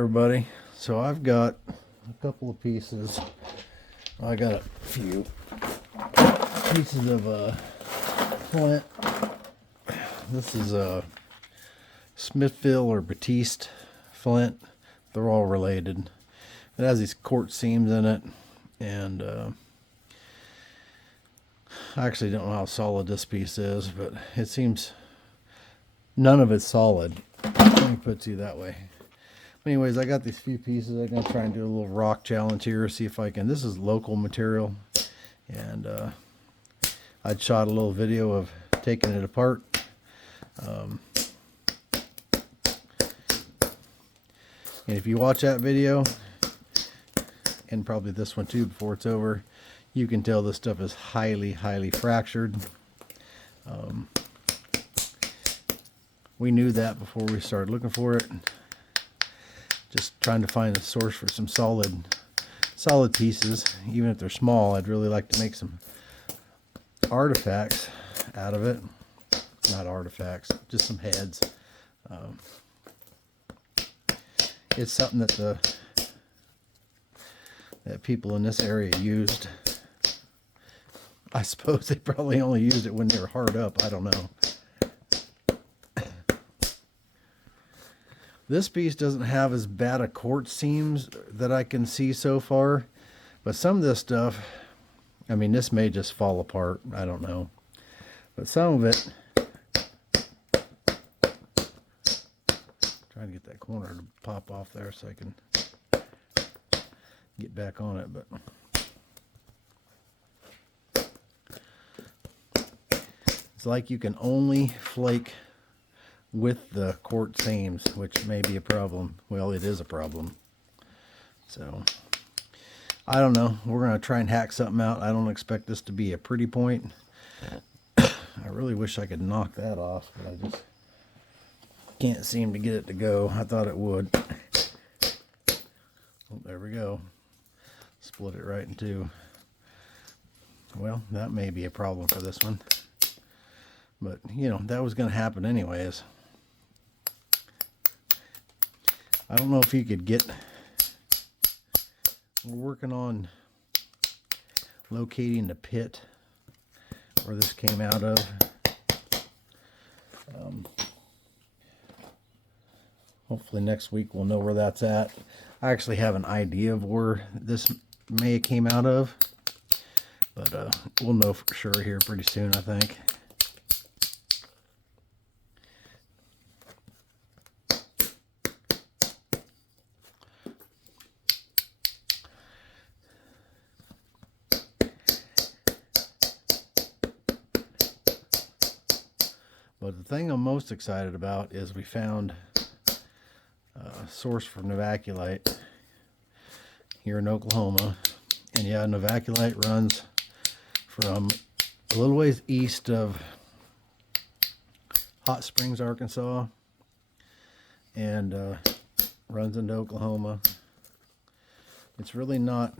Everybody, so I've got a couple of pieces. I got a few pieces of flint. This is a Smithville or Batiste flint. They're all related. It has these quartz seams in it, and I actually don't know how solid this piece is, but it seems none of it's solid. Let me put it to you that way. Anyways, I got these few pieces. I'm going to try and do a little rock challenge here, see if I can. This is local material, and I'd shot a little video of taking it apart. And if you watch that video, and probably this one too before it's over, you can tell this stuff is highly, highly fractured. We knew that before we started looking for it. Just trying to find a source for some solid pieces. Even if they're small, I'd really like to make some artifacts out of it. Not artifacts, just some heads. It's something that that people in this area used. I suppose they probably only used it when they were hard up. I don't know. This piece doesn't have as bad a quartz seams that I can see so far, but some of this stuff, I mean, this may just fall apart. I don't know, but some of it, trying to get that corner to pop off there so I can get back on it, but it's like you can only flake with the quartz seams, which may be a problem. Well, it is a problem. So I don't know. We're going to try and hack something out. I don't expect this to be a pretty point. I really wish I could knock that off, but I just can't seem to get it to go. I thought it would. Oh, there we go. Split it right in two. Well, that may be a problem for this one. But, you know, that was going to happen anyways. I don't know if you could get... We're working on locating the pit where this came out of. Hopefully next week we'll know where that's at. I actually have an idea of where this may have came out of. But we'll know for sure here pretty soon, I think. But the thing I'm most excited about is we found a source for Novaculite here in Oklahoma. And yeah, Novaculite runs from a little ways east of Hot Springs, Arkansas, and runs into Oklahoma. It's really not...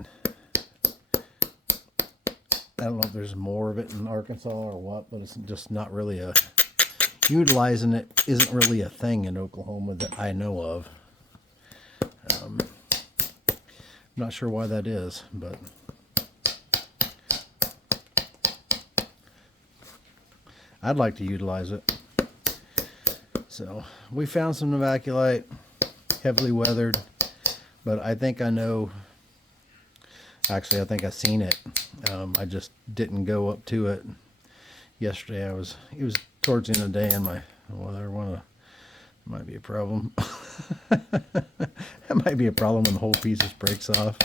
I don't know if there's more of it in Arkansas or what, but it's just not really a... Utilizing it isn't really a thing in Oklahoma that I know of. I'm not sure why that is, but I'd like to utilize it. So we found some Novaculite, heavily weathered, but I think I know. Actually, I think I've seen it. I just didn't go up to it yesterday. It was towards the end of the day, and there might be a problem. That might be a problem when the whole piece just breaks off.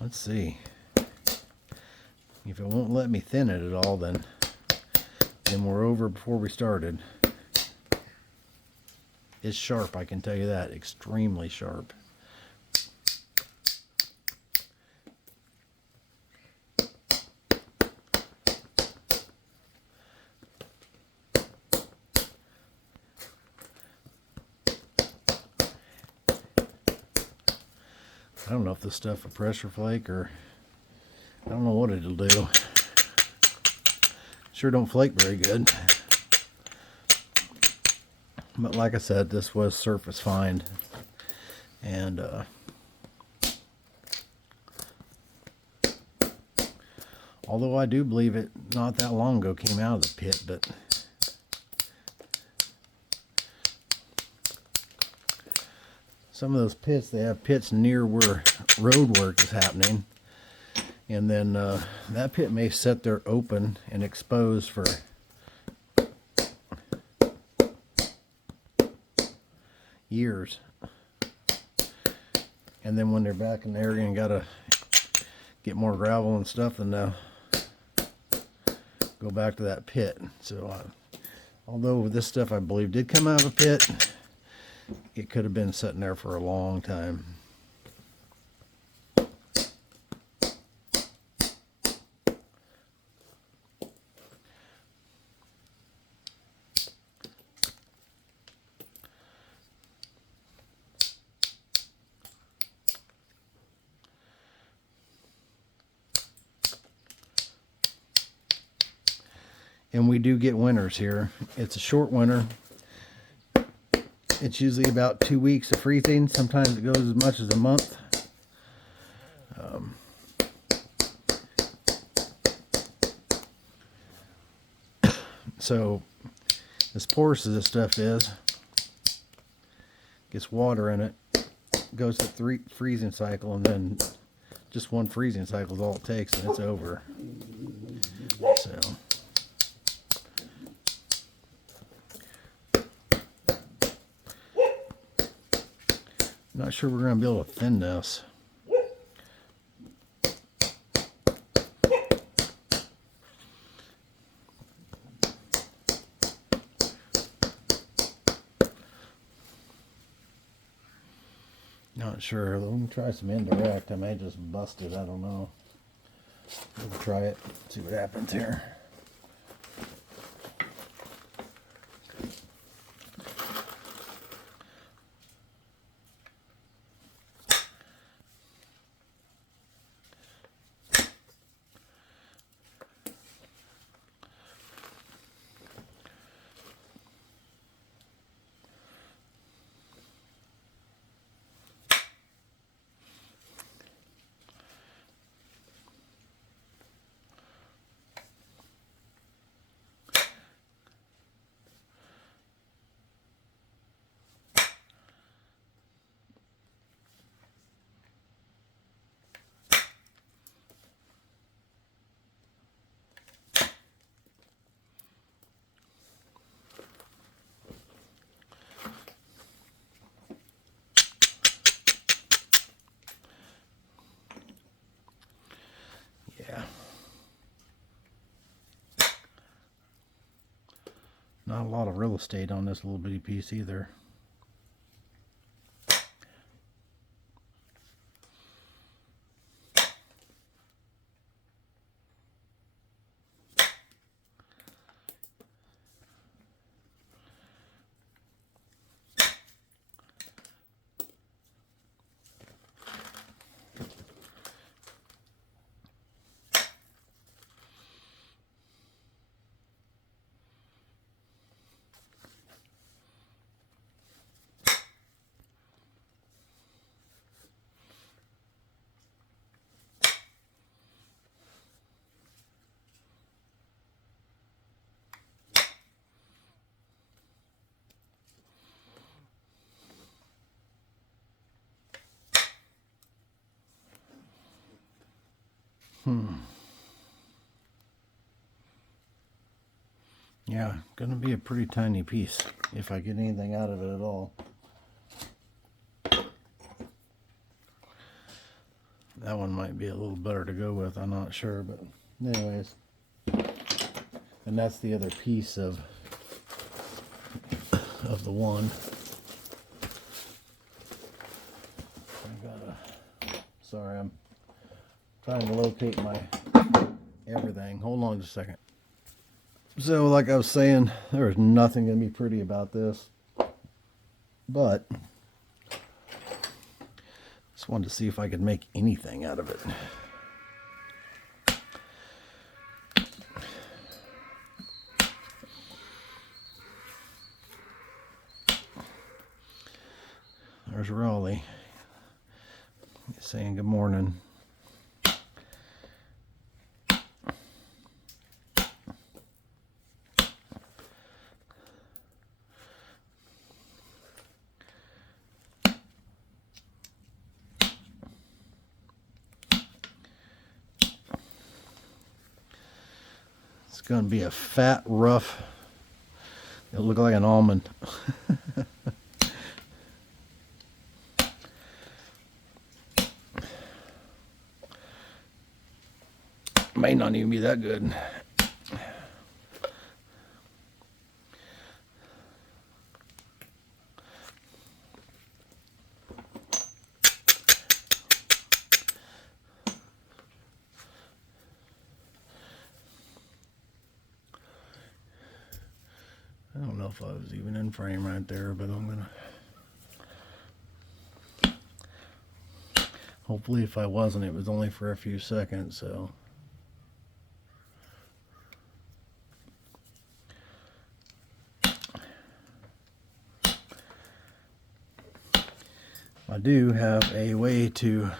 Let's see. If it won't let me thin it at all, then we're over before we started. It's sharp, I can tell you that. Extremely sharp. I don't know if this stuff a pressure flake or I don't know what it'll do. Sure don't flake very good. But like I said, this was surface fined. And although I do believe it not that long ago came out of the pit, but some of those pits, they have pits near where road work is happening. And then that pit may sit there open and exposed for years. And then when they're back in the area and gotta get more gravel and stuff, and go back to that pit. So although this stuff I believe did come out of a pit, it could have been sitting there for a long time. And we do get winters here. It's a short winter. It's usually about 2 weeks of freezing. Sometimes it goes as much as a month. So as porous as this stuff is, gets water in it, goes to 3 freezing cycle, and then just 1 freezing cycle is all it takes, and it's over. So not sure we're going to be able to thin this. Not sure. Let me try some indirect. I may just bust it. I don't know. We'll try it. See what happens here. Not a lot of real estate on this little bitty piece either. Yeah, gonna be a pretty tiny piece if I get anything out of it at all. That one might be a little better to go with, I'm not sure, but anyways. And that's the other piece of the one. Sorry, I'm trying to locate my everything. Hold on just a second. So like I was saying, there's nothing going to be pretty about this, but just wanted to see if I could make anything out of it. There's Raleigh saying good morning. It's going to be a fat, rough, it'll look like an almond. May not even be that good. I don't know if I was even in frame right there, but I'm gonna, hopefully if I wasn't, it was only for a few seconds, so. I do have a way to,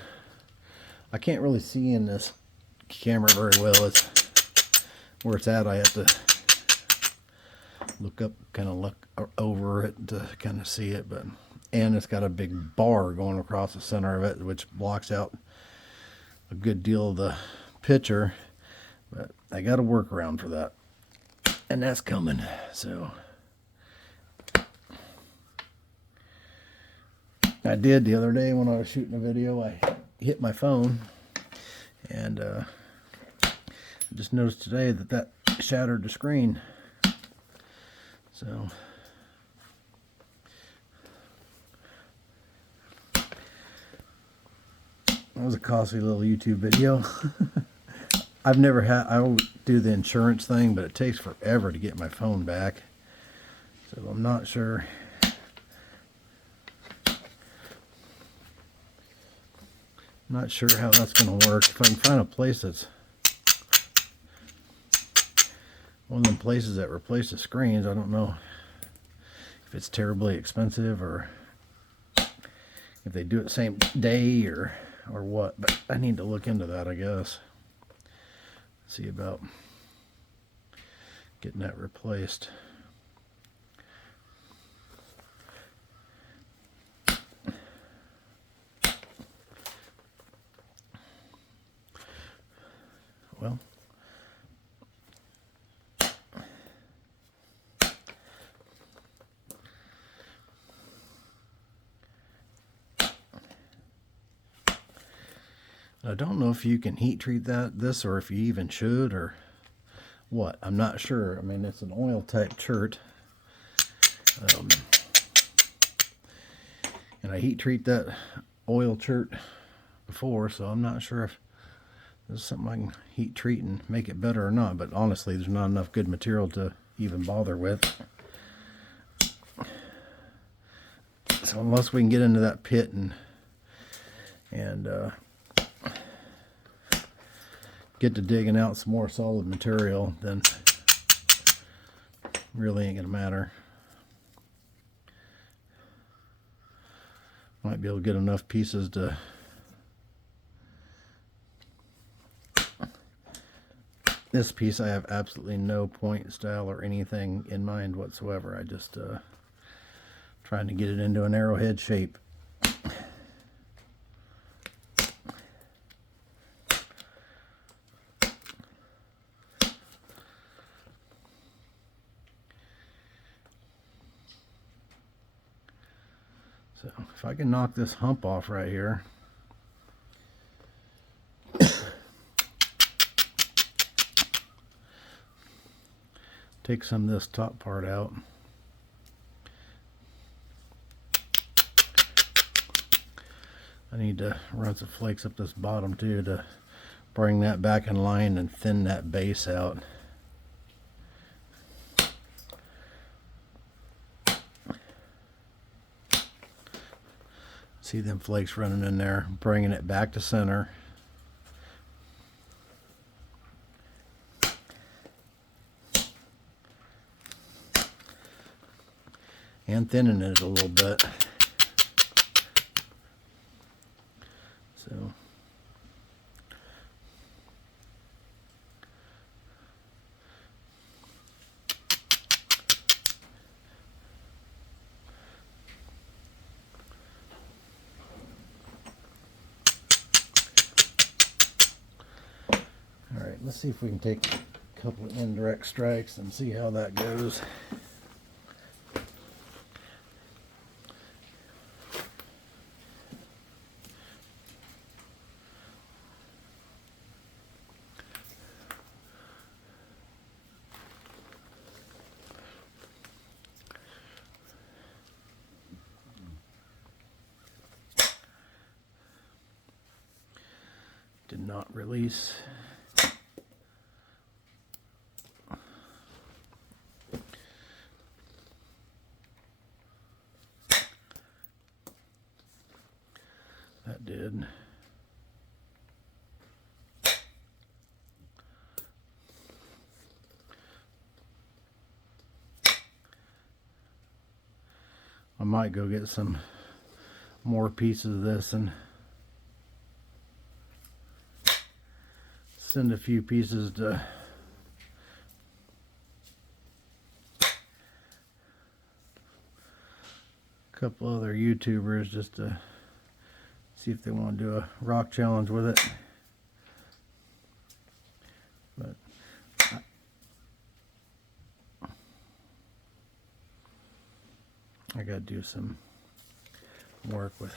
I can't really see in this camera very well. It's where it's at. I have to look up, kind of look over it to kind of see it, but, and it's got a big bar going across the center of it, which blocks out a good deal of the picture, but I got a workaround for that, and that's coming. So I did the other day when I was shooting a video, I hit my phone, and I just noticed today that that shattered the screen. So that was a costly little YouTube video. I've never had, I don't do the insurance thing, but it takes forever to get my phone back. So I'm not sure. Not sure how that's going to work. If I can find a place that's one of them places that replace the screens, I don't know if it's terribly expensive or if they do it the same day or what. But I need to look into that, I guess. See about getting that replaced. Well, I don't know if you can heat treat this or if you even should or what. I'm not sure. I mean, it's an oil type chert. And I heat treat that oil chert before, so I'm not sure if this is something I can heat treat and make it better or not, but honestly there's not enough good material to even bother with. So unless we can get into that pit and get to digging out some more solid material, then really ain't gonna matter. Might be able to get enough pieces to this piece. I have absolutely no point style or anything in mind whatsoever. I just trying to get it into an arrowhead shape. So if I can knock this hump off right here, take some of this top part out. I need to run some flakes up this bottom too to bring that back in line and thin that base out. See them flakes running in there, bringing it back to center. And thinning it a little bit. let's see if we can take a couple of indirect strikes and see how that goes. Did not release. That did. I might go get some more pieces of this and send a few pieces to a couple other YouTubers just to see if they want to do a rock challenge with it. But I gotta do some work with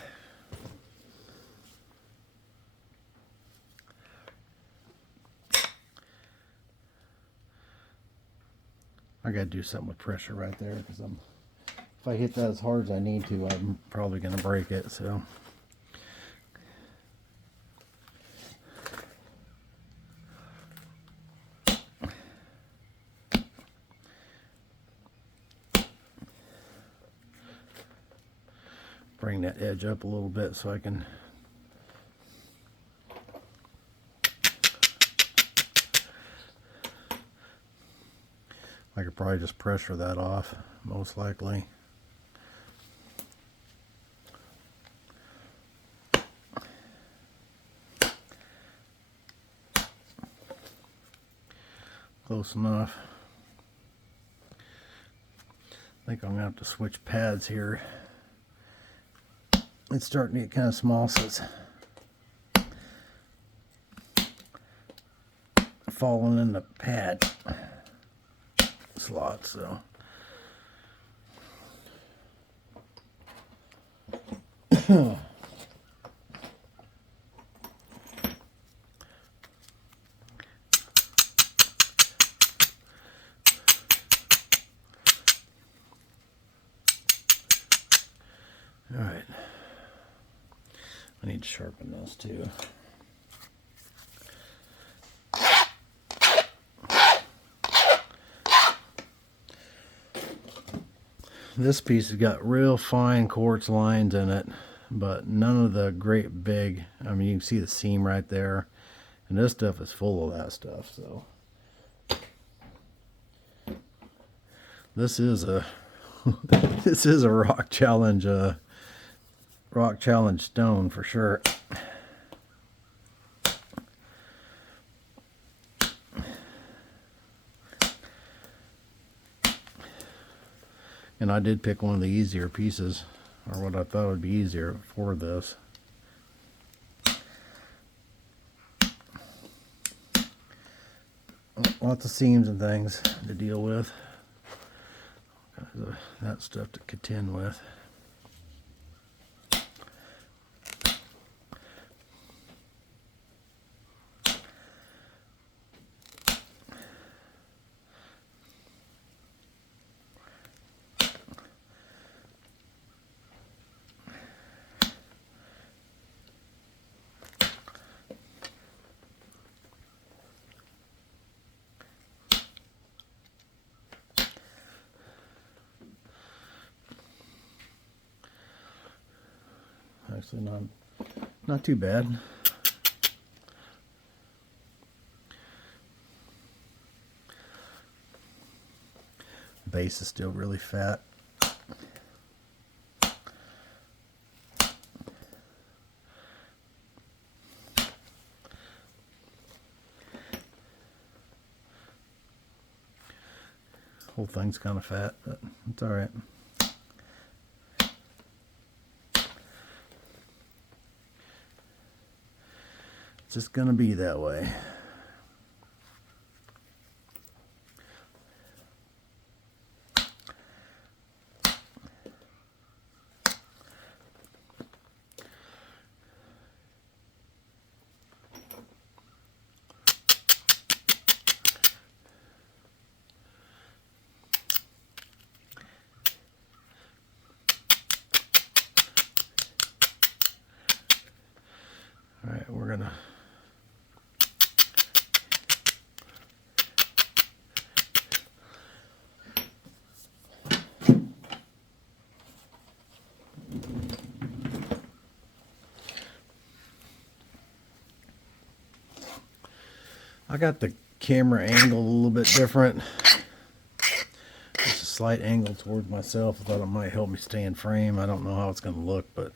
I gotta do something with pressure right there, because if I hit that as hard as I need to, I'm probably gonna break it. So bring that edge up a little bit so I can I could probably just pressure that off, most likely. Close enough. I think I'm gonna have to switch pads here. It's starting to get kind of small, so it's falling in the pad slot. So all right, I need to sharpen this too. This piece has got real fine quartz lines in it, but none of the great big, I mean, you can see the seam right there, and this stuff is full of that stuff. So this is a this is a rock challenge stone for sure. And I did pick one of the easier pieces, or what I thought would be easier for this. Lots of seams and things to deal with. That stuff to contend with. Actually, not too bad. Base is still really fat. Whole thing's kind of fat, but it's all right. It's just gonna be that way. I got the camera angle a little bit different. Just a slight angle towards myself. I thought it might help me stay in frame. I don't know how it's going to look, but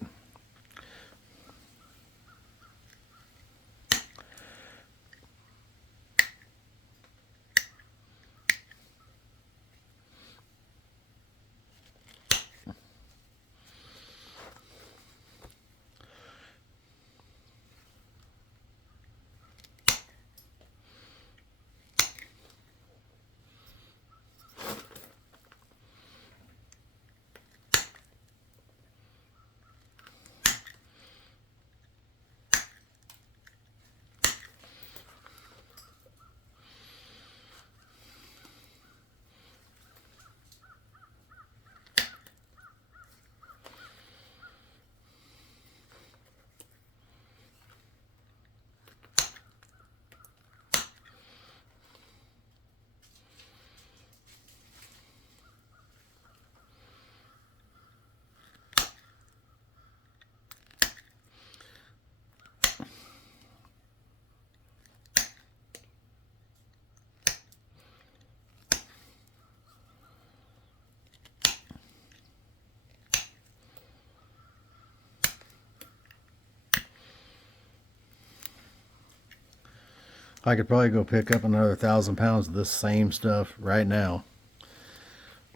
I could probably go pick up another 1,000 pounds of this same stuff right now.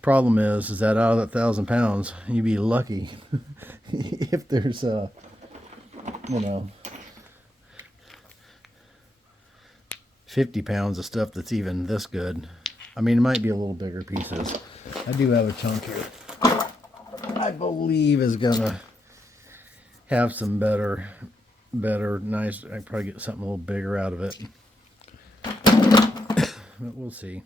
Problem is that out of that 1,000 pounds, you'd be lucky if there's you know, 50 pounds of stuff that's even this good. I mean, it might be a little bigger pieces. I do have a chunk here I believe is gonna have some better, nice. I probably get something a little bigger out of it. But we'll see.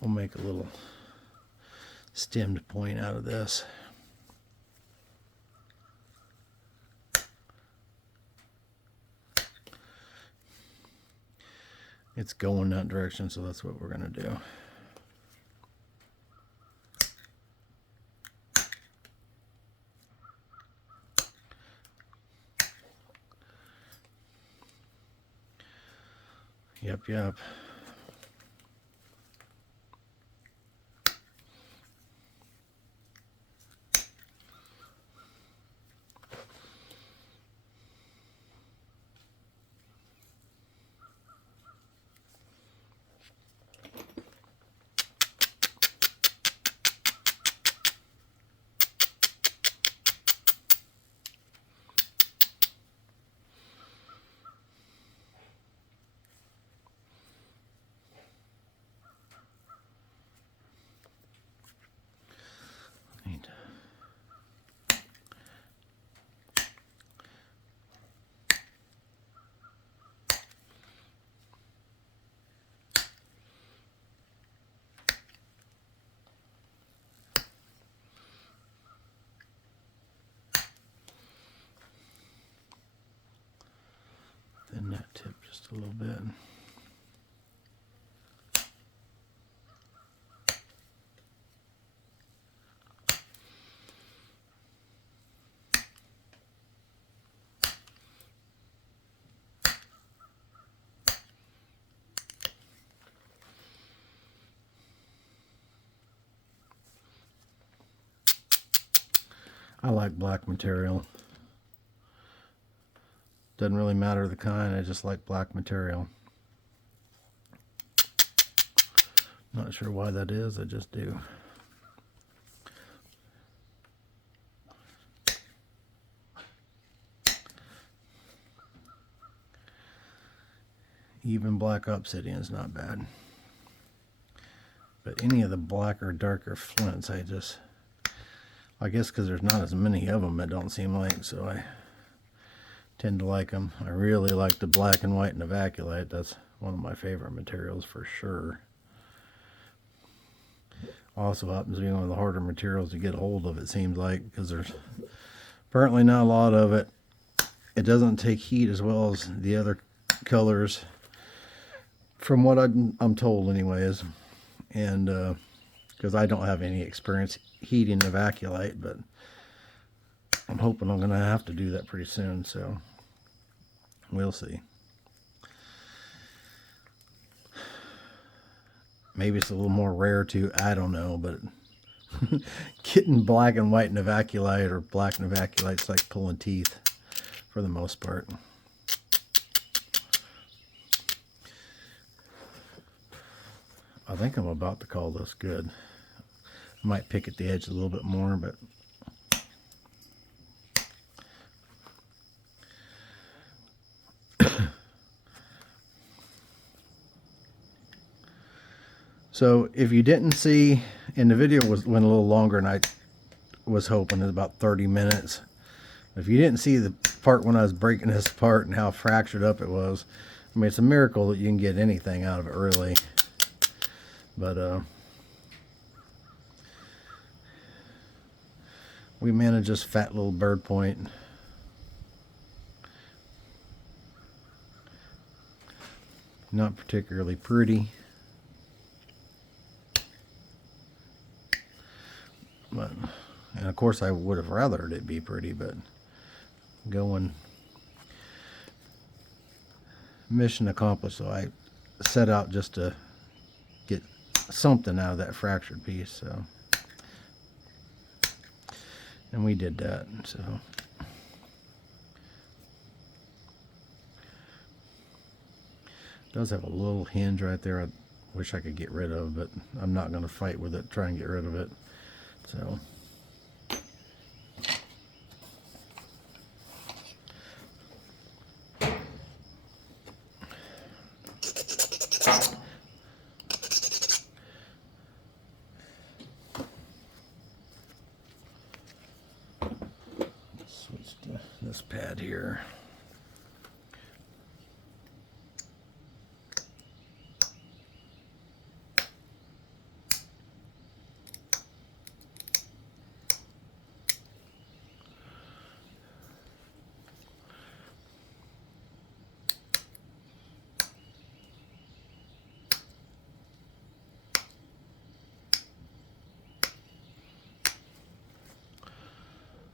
We'll make a little stemmed point out of this. It's going that direction, so that's what we're going to do. Yep. Thin that tip just a little bit. I like black material. Doesn't really matter the kind, I just like black material. Not sure why that is, I just do. Even black obsidian is not bad. But any of the blacker, darker flints, I guess because there's not as many of them, it don't seem like, so I tend to like them. I really like the black and white Novaculite. That's one of my favorite materials for sure. Also happens to be one of the harder materials to get a hold of, it seems like, because there's apparently not a lot of it. It doesn't take heat as well as the other colors, from what I'm told anyways. And because I don't have any experience heating Novaculite, but I'm hoping I'm going to have to do that pretty soon, so we'll see. Maybe it's a little more rare too, I don't know, but getting black and white Novaculite or black Novaculite's like pulling teeth for the most part. I think I'm about to call this good. I might pick at the edge a little bit more, but so if you didn't see, and the video went a little longer than I was hoping, it was about 30 minutes. If you didn't see the part when I was breaking this apart and how fractured up it was, I mean, it's a miracle that you can get anything out of it, really. But we managed this fat little bird point. Not particularly pretty, but, and of course I would have rathered it be pretty, but going, mission accomplished. So I set out just to get something out of that fractured piece, so, and we did that. So it does have a little hinge right there I wish I could get rid of, but I'm not going to fight with it, try and get rid of it. So switch to this pad here.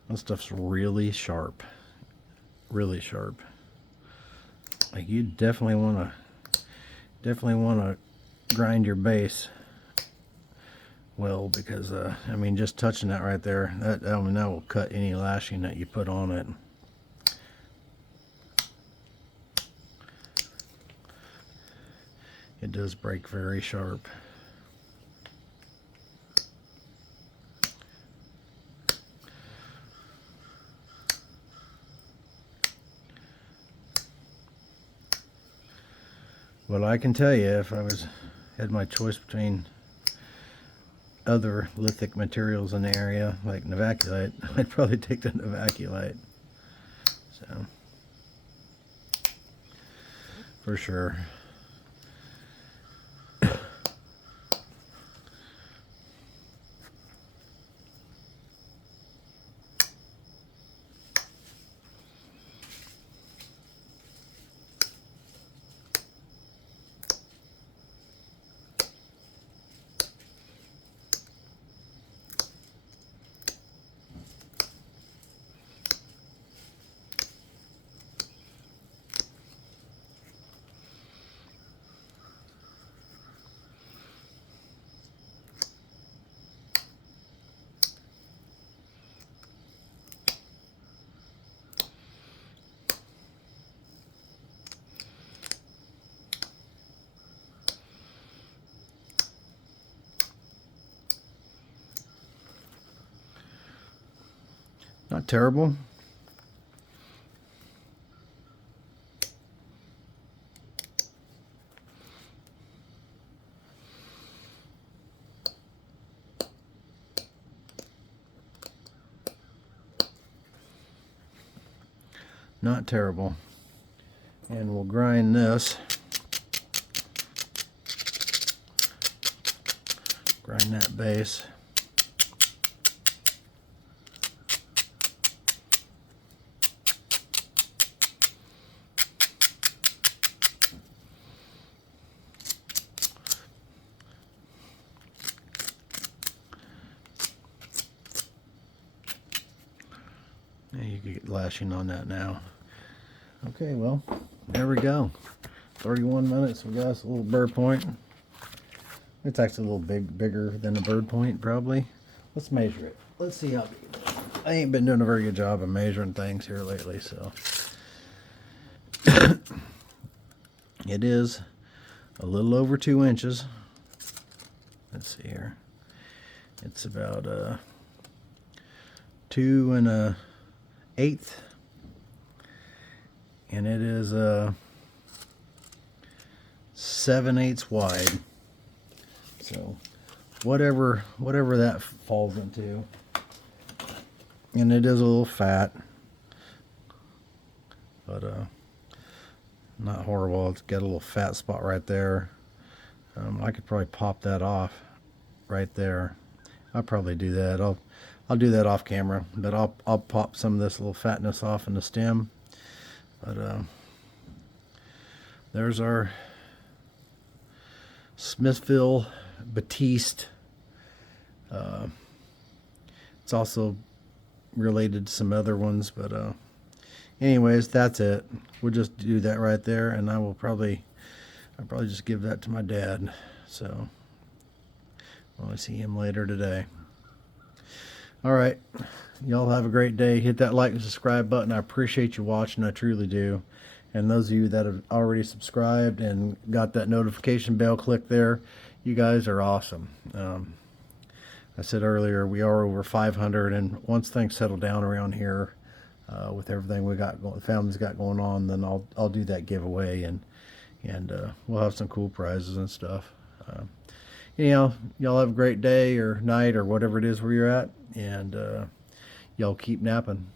That stuff's really sharp, really sharp. Like, you definitely want to grind your base well, because I mean, just touching that right there, that will cut any lashing that you put on it. It does break very sharp. Well, I can tell you, if I had my choice between other lithic materials in the area, like Novaculite, I'd probably take the Novaculite. So, for sure. Not terrible. Not terrible. And we'll grind this. Find that base. Yeah, you can get lashing on that now. Okay, well, there we go. 31 minutes. We got us a little bird point. It's actually a little bigger than a bird point, probably. Let's measure it. Let's see how big. I ain't been doing a very good job of measuring things here lately, so. It is a little over 2 inches. Let's see here. It's about 2 1/8, and it is 7/8 wide. So whatever that falls into, and it is a little fat, but not horrible. It's got a little fat spot right there. I could probably pop that off right there. I'll probably do that. I'll do that off camera, but I'll pop some of this little fatness off in the stem. But there's our Smithville Batiste. It's also related to some other ones, but anyways, that's it. We'll just do that right there, and I'll probably just give that to my dad. So I'll see him later today. All right, y'all have a great day. Hit that like and subscribe button. I appreciate you watching. I truly do. And those of you that have already subscribed and got that notification bell click there, you guys are awesome. I said earlier, we are over 500, and once things settle down around here, with everything we got going, the family's got going on, then I'll do that giveaway, and we'll have some cool prizes and stuff. Anyhow, y'all have a great day or night or whatever it is where you're at, and y'all keep napping.